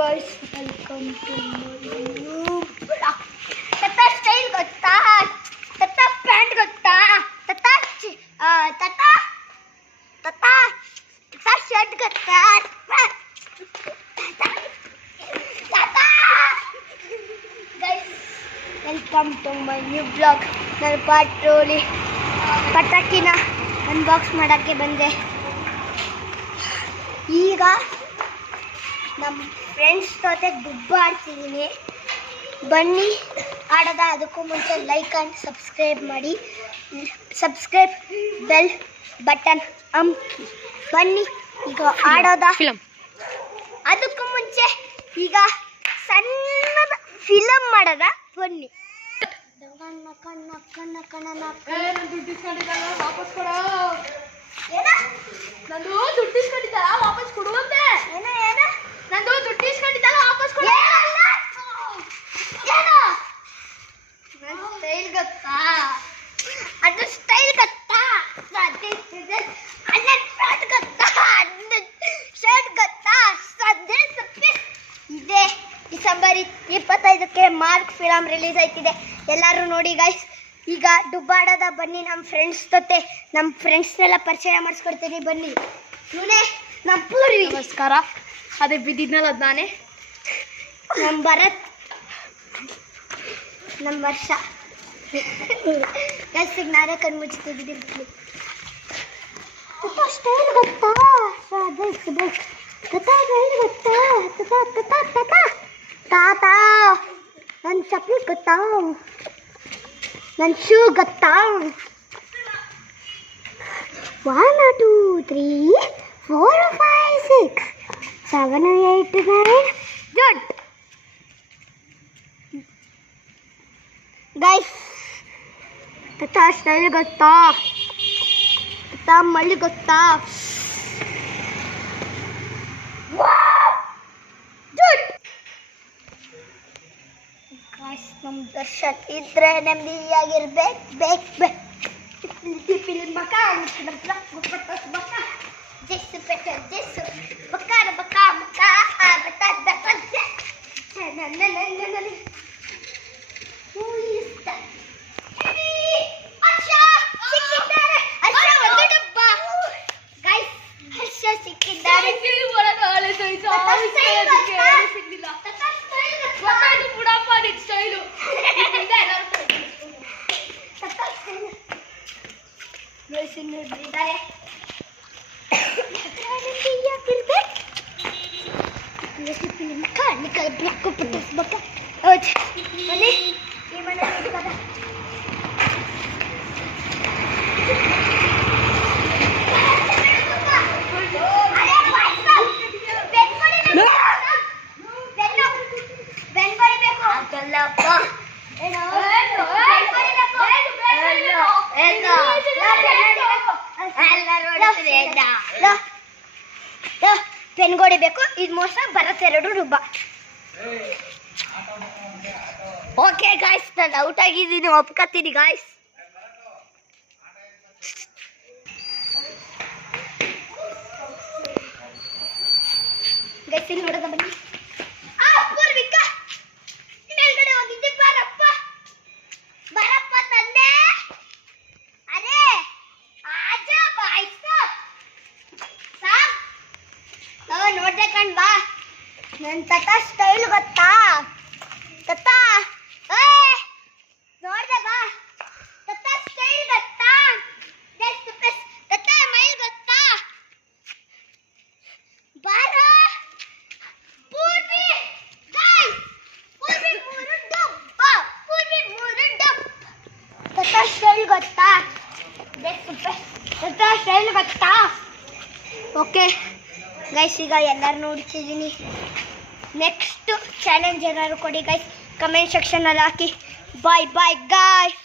guys, welcome to my new vlog. Tata style gotta, tata pant gotta, tata shirt gotta, tata. Guys, welcome to my new vlog. ನಾನು ಪಟ್ರೋಲಿ ಪಟಾಕಿನ unbox ಮಾಡೋಕ್ಕೆ ಬಂದೆ. ಈಗ ನಮ್ಮ friends ಜೊತೆ ದುಬ್ಬ ಆಡ್ತಿದ್ದೀನಿ. ಬನ್ನಿ ಆಡೋದ. ಅದಕ್ಕೂ ಮುಂಚೆ ಲೈಕ್ ಆ್ಯಂಡ್ ಸಬ್ಸ್ಕ್ರೈಬ್ ಮಾಡಿ. ಸಬ್ಸ್ಕ್ರೈಬ್ ಬೆಲ್ ಬಟನ್ ಬನ್ನಿ ಈಗ ಆಡೋದ. ಅದಕ್ಕೂ ಮುಂಚೆ ಈಗ ಸಣ್ಣದ ಫಿಲಮ್ ಮಾಡೋದ. ಬನ್ನಿ. ವಾಪಸ್ ಕೊಡ. ನಂದು ದುಡ್ಡು ಇಸ್ಕೊಂಡಿದ್ದಲ್ಲ ವಾಪಸ್ ಕೊಡುವಂತೆ. ನಂದು ದುಡ್ಡು ಇಸ್ಕೊಂಡಿದ್ದಲ್ಲ ವಾಪಸ್ ಕೊಡು. ನನ್ನ ಸ್ಟೈಲ್ ಗೊತ್ತಾ? ಅದು ಸ್ಟೈಲ್ ಗೊತ್ತಾ? ಅನ್ನ ಪ್ಯಾಂಟ್ ಗೊತ್ತಾ? ಅನ್ನ ಶರ್ಟ್ ಗೊತ್ತಾ? ಇದೆ ಡಿಸೆಂಬರ್ 25ಕ್ಕೆ ಮಾರ್ಕ್ ಫಿಲಮ್ ರಿಲೀಸ್ ಆಯ್ತಿದೆ. ಎಲ್ಲರೂ ನೋಡಿ ಗೈಸ್. ಈಗ ಡುಬ್ಬಾಡೋದ. ಬನ್ನಿ ನಮ್ಮ ಫ್ರೆಂಡ್ಸ್ ಜೊತೆ ನಮ್ಮ ಫ್ರೆಂಡ್ಸ್ನೆಲ್ಲ ಪರಿಚಯ ಮಾಡಿಸ್ಕೊಡ್ತೀನಿ. ಬನ್ನಿ. ಇವನೇ ನಮ್ಮ ಪೂರ್ವಿ. ನಮಸ್ಕಾರ. ಅದೇ ಬಿದ್ದಿದ್ನಲ್ಲ ಅದು ನಾನೇ. ನಮ್ಮ ಭರತ್. ನಮ್ಮ ವರ್ಷ. ಗೈಸಿಗೆ ನಾನೇ ಕಣ್ಣು ಮುಚ್ಚಿದ್ದೀನಿ. ಸ್ಟೈಲ್ ಗೊತ್ತಾ? ತಾತ ನನ್ನ ಚಪ್ಪಲಿ ಗೊತ್ತಾ? ನನ್ನ ಶೂ ಗೊತ್ತಾ? 1 2 3 4 5 6 7 8 9 ಗುಡ್. ಗೈಸ್, ತತ್ತ ಸ್ಟೈಲ್ ಗೊತ್ತಾ? ತತ್ತ ಮಳ್ಳಿ ಗೊತ್ತಾ? ಗುಡ್. ಗೈಸ್, ನಮ್ಮ ದರ್ಶನ್ ಇದ್ರೆ ನೆಮ್ಮದಿಯಾಗಿರ್ಬೇಕು. ಫಿಲ್ಮ್ ಬಕ ಜೆಸ್ ಬೆಟರ್ ಜೆಸ್ ಬಕಾರ ಬಕ ಬಕ ಬಟ ಬಟ ನೋಡಿದ್ದಾರೆ. ಪೆನ್ ಹೊಡಿಬೇಕು. ಇದು ಮೋಸ ಬರತ್ತೆ 2 ರೂಪ. ಓಕೆ ಗಾಯ್ಸ್, ನಾನು ಔಟ್ ಆಗಿದ್ದೀನಿ, ಒಪ್ಕೊತೀನಿ ಗಾಯ್ಸ್. ಗೈಸ್, ಇಲ್ಲಿ ನೋಡೋದ. ಬನ್ನಿ. ಪೂರ್ವಿಕಾ, ಮೇಲ್ಗಡೆ ಹೋಗಿದ್ದೆ. ಬರಪ್ಪ ಬರಪ್ಪ ತಂದೆ. ಅರೆ ಆಜಾ ಬಾಯ್ಸ್ ನೋಡ್ದೆ ಕಣ್ ಬಾ. ನನ್ನ ತತ್ತ ಸ್ಟೈಲ್ ಗೊತ್ತಾ? ತತ್ತ ನೋಡ್ದೆ ಬಾ. ತತ್ತ ಸ್ಟೈಲ್ ಗೊತ್ತಾ? ತತ್ತ ಮೈಲ್ ಗೊತ್ತಾ? ಬಾರ ಪೂರ್ವಿ. ಗೈಸ್, ಪೂರ್ವಿ 3 ಡಬ್ಬ. ತತ್ತ ಸ್ಟೈಲ್ ಗೊತ್ತಾ? ತತ್ತ ಸ್ಟೈಲ್ ಗೊತ್ತಾ? ಓಕೆ ಗೈಸ್, ಈಗ ಎಲ್ಲರೂ ನೋಡ್ತಿದ್ದೀನಿ. ನೆಕ್ಸ್ಟ್ ಚಾಲೆಂಜ್ ಏನಾದ್ರು ಕೊಡಿ ಗೈಸ್, ಕಮೆಂಟ್ ಸೆಕ್ಷನಲ್ಲಿ ಹಾಕಿ. ಬಾಯ್ ಬಾಯ್ ಗೈಸ್.